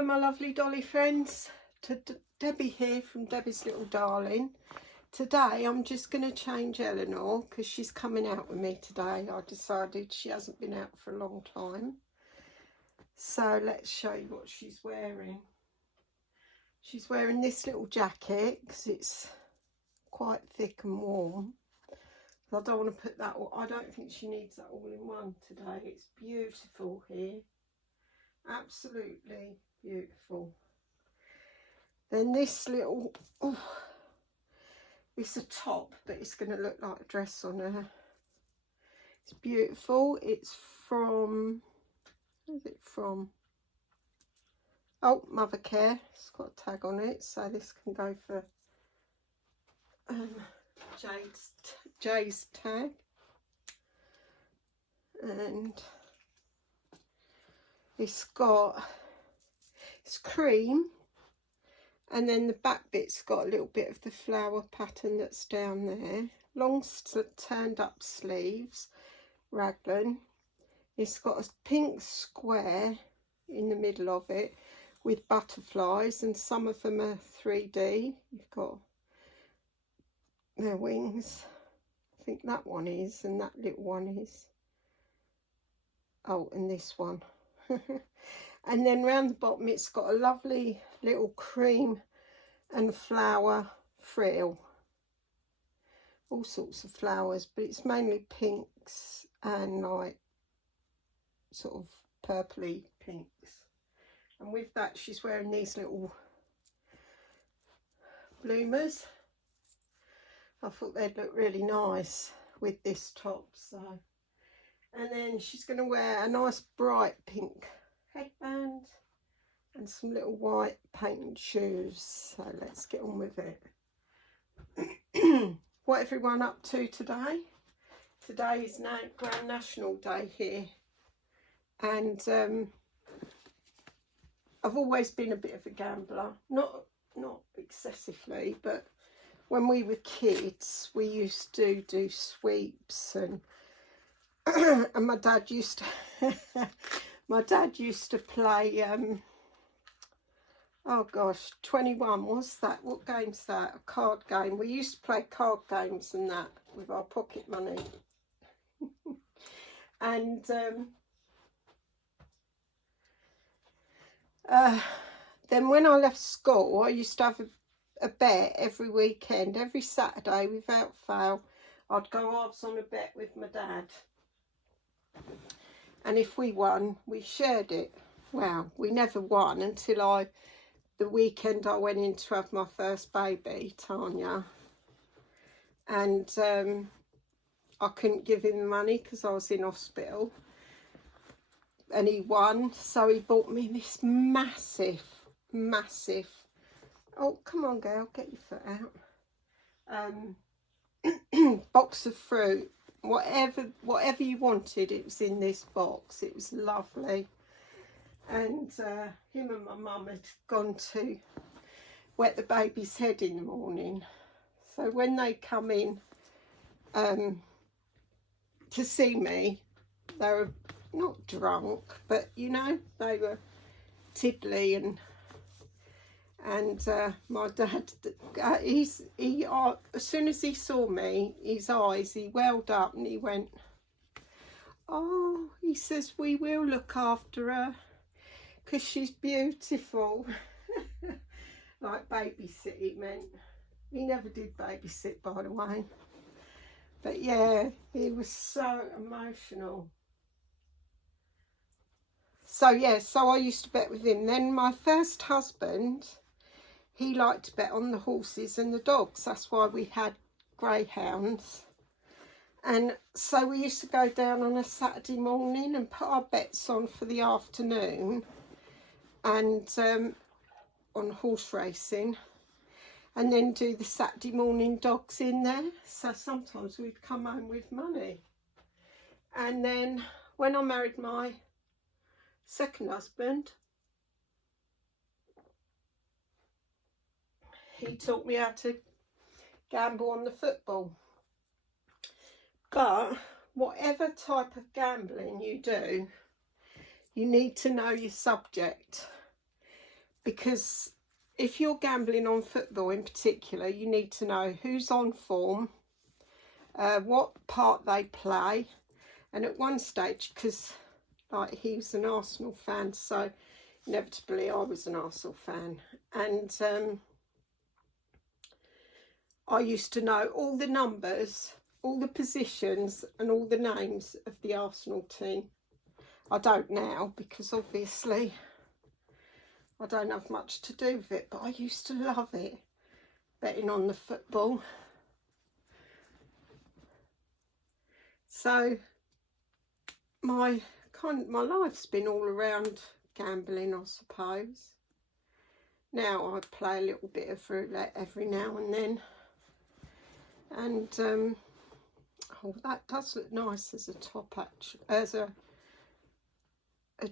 Hello my lovely dolly friends, Debbie here from Debbie's Little Darling. Today I'm just going to change Eleanor because she's coming out with me today. I decided she hasn't been out for a long time. So let's show you what she's wearing. She's wearing this little jacket because it's quite thick and warm. I don't want to put that, I don't think she needs that all in one today. It's beautiful here. Absolutely beautiful. Then this little, it's a top, but it's going to look like a dress on her. It's beautiful. It's from, where's it from? Oh, Mothercare. It's got a tag on it, so this can go for Jay's tag. And it's cream, and then the back bit's got a little bit of the flower pattern that's down there. Long turned up sleeves, raglan. It's got a pink square in the middle of it with butterflies, and some of them are 3D. You've got their wings. I think that one is, and that little one is. Oh, and this one. And then round the bottom it's got a lovely little cream and flower frill. All sorts of flowers, but it's mainly pinks and like sort of purpley pinks. And with that she's wearing these little bloomers. I thought they'd look really nice with this top. So, and then she's going to wear a nice bright pink headband and some little white painted shoes. So let's get on with it. What everyone up to today? Today is Grand National Day here, and I've always been a bit of a gambler, not excessively, but when we were kids we used to do sweeps, and and my dad used to play oh gosh, 21, what's that? What game's that? A card game. We used to play card games and that with our pocket money. And then when I left school, I used to have a bet every weekend, every Saturday without fail. I'd go halves on a bet with my dad. And if we won, we shared it. Well, we never won until the weekend I went in to have my first baby, Tanya. And I couldn't give him the money because I was in hospital. And he won, so he bought me this massive, oh, come on girl, get your foot out. Box of fruit. Whatever you wanted, it was in this box. It was lovely. And him and my mum had gone to wet the baby's head in the morning. So when they come in to see me, they were not drunk, but you know, they were tiddly, and my dad, as soon as he saw me, his eyes, he welled up and he went, oh, he says, we will look after her because she's beautiful. Like babysit, he meant. He never did babysit, by the way. But yeah, he was so emotional. So yeah, so I used to bet with him. Then my first husband, he liked to bet on the horses and the dogs. That's why we had greyhounds. And so we used to go down on a Saturday morning and put our bets on for the afternoon, and on horse racing, and then do the Saturday morning dogs in there. So sometimes we'd come home with money. And then when I married my second husband, he taught me how to gamble on the football. But whatever type of gambling you do, you need to know your subject. because if you're gambling on football in particular, you need to know who's on form, what part they play. And at one stage, because like he was an Arsenal fan, so inevitably I was an Arsenal fan, and I used to know all the numbers, all the positions and all the names of the Arsenal team. I don't now, because obviously I don't have much to do with it, but I used to love it, betting on the football. So my life's been all around gambling, I suppose. Now I play a little bit of roulette every now and then, and oh, that does look nice as a top, actually, as a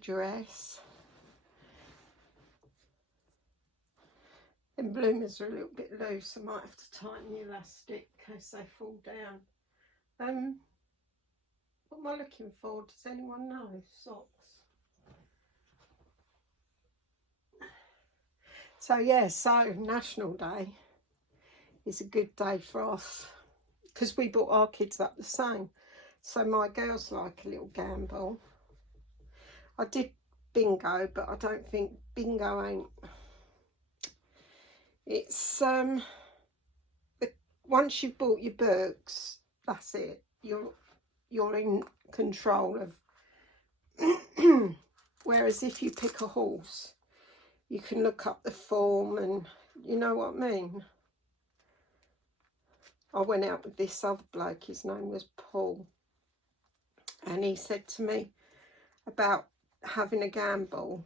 dress. And bloomers are a little bit loose. I might have to tighten the elastic in case they fall down. What am I looking for? Does anyone know? Socks. So yeah, so National Day is a good day for us because we brought our kids up the same. So my girls like a little gamble. I did bingo, but I don't think bingo ain't. It's once you've bought your books, that's it. You're in control of. Whereas if you pick a horse, you can look up the form, and you know what I mean. I went out with this other bloke, his name was Paul, and he said to me about having a gamble,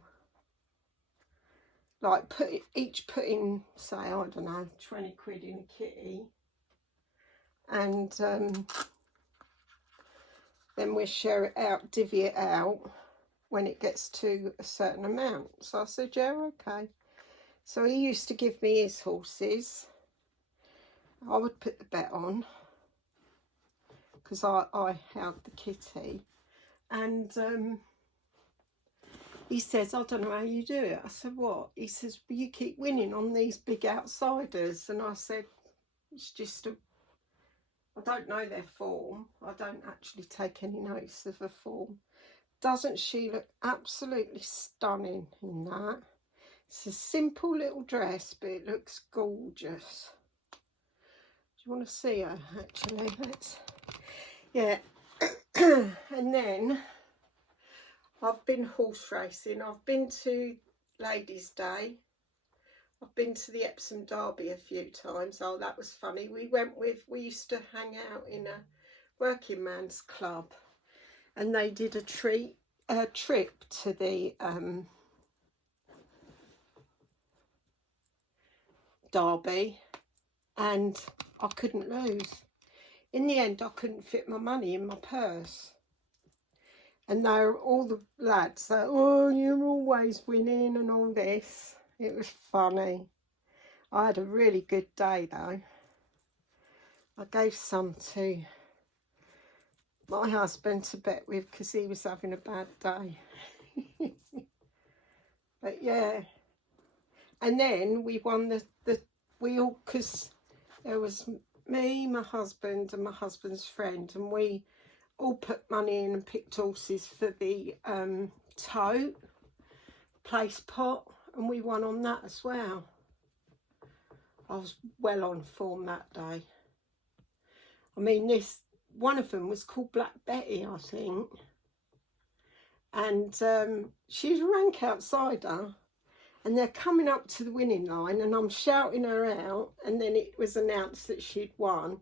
like put in, say, I don't know, 20 quid in a kitty, and then we share it out, divvy it out when it gets to a certain amount. So I said, yeah, okay. So he used to give me his horses. I would put the bet on because I held the kitty, and he says, I don't know how you do it. I said, what? He says, well, you keep winning on these big outsiders. And I said, it's just I don't know their form. I don't actually take any notice of her form. Doesn't she look absolutely stunning in that? It's a simple little dress, but it looks gorgeous. Do you want to see her, actually? Yeah. And then I've been horse racing. I've been to Ladies' Day. I've been to the Epsom Derby a few times. Oh, that was funny. We used to hang out in a working man's club, and they did a trip to the Derby, and I couldn't lose. In the end, I couldn't fit my money in my purse. And they were all the lads that, oh, you're always winning and all this. It was funny. I had a really good day though. I gave some to my husband to bet with because he was having a bad day. But yeah. And then we won because there was me, my husband and my husband's friend, and we all put money in and picked horses for the tote place pot, and we won on that as well. I was well on form that day. I mean, one of them was called Black Betty, I think, and she's a rank outsider, and they're coming up to the winning line, and I'm shouting her out, and then it was announced that she'd won,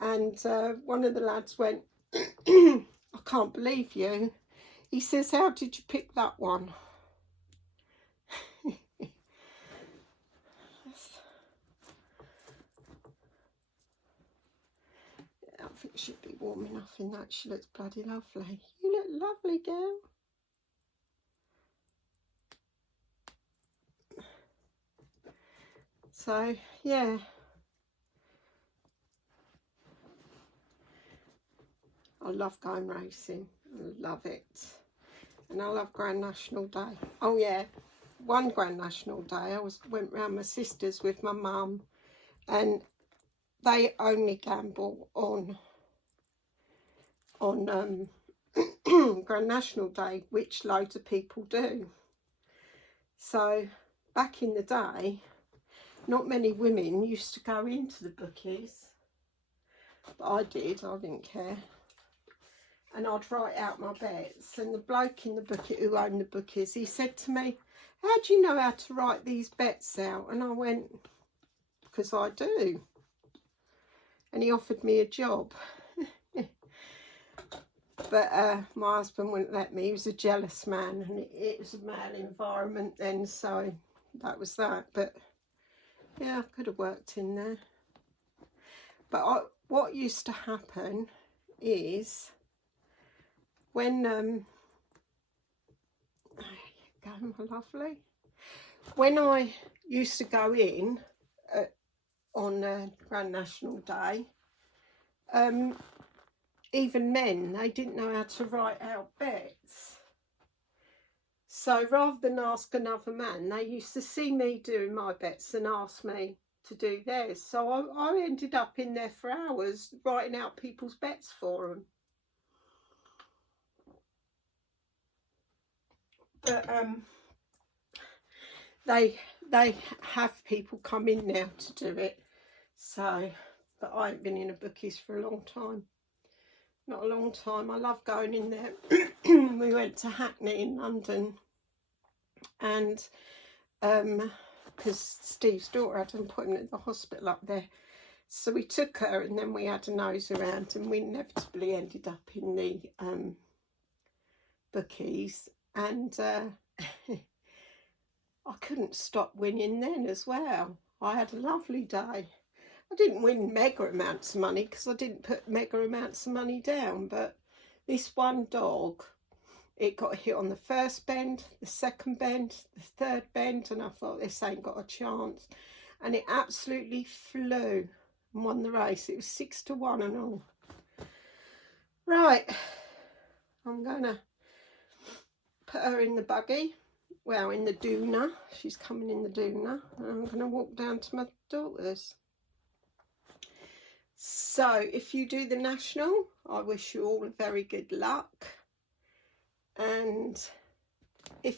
and one of the lads went, I can't believe you. He says, how did you pick that one? I think she'd be warm enough in that. She looks bloody lovely. You look lovely, girl. So, yeah. I love going racing. I love it. And I love Grand National Day. Oh, yeah. one Grand National Day, I went round my sister's with my mum, and they only gamble on Grand National Day, which loads of people do. So back in the day, not many women used to go into the bookies, but I didn't care. And I'd write out my bets, and the bloke in the bookie who owned the bookies, he said to me, how do you know how to write these bets out? And I went, because I do. And he offered me a job. But my husband wouldn't let me. He was a jealous man, and it was a male environment then, so that was that. But yeah, I could have worked in there. But what used to happen is when there you go, my lovely. When I used to go in on Grand National Day, even men, they didn't know how to write out bets. So rather than ask another man, they used to see me doing my bets and ask me to do theirs. So I ended up in there for hours writing out people's bets for them. But they have people come in now to do it. So, but I ain't been in a bookies for a long time. Not a long time. I love going in there. We went to Hackney in London, and because Steve's daughter had an appointment at the hospital up there, so we took her, and then we had a nose around, and we inevitably ended up in the bookies, and I couldn't stop winning then as well. I had a lovely day. I didn't win mega amounts of money because I didn't put mega amounts of money down, but this one dog, it got hit on the first bend, the second bend, the third bend, and I thought, this ain't got a chance. And it absolutely flew and won the race. It was 6-1 and all. Right, I'm going to put her in the buggy. Well, in the doona. She's coming in the doona. And I'm going to walk down to my daughter's. So, if you do the National, I wish you all very good luck. And if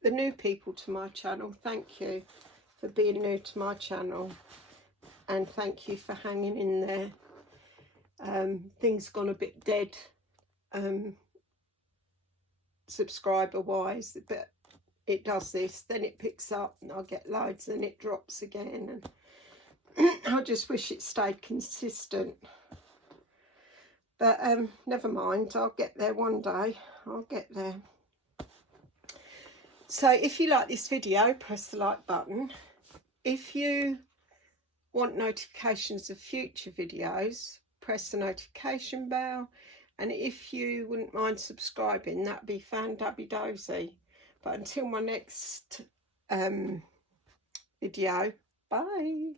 the new people to my channel, thank you for being new to my channel. And thank you for hanging in there. Things gone a bit dead, subscriber-wise, but it does this, then it picks up, and I get loads, and it drops again. And I just wish it stayed consistent, but never mind, I'll get there one day. I'll get there. So if you like this video, press the like button. If you want notifications of future videos, press the notification bell, and if you wouldn't mind subscribing, that'd be fan-dabby-dozy. But until my next video, bye.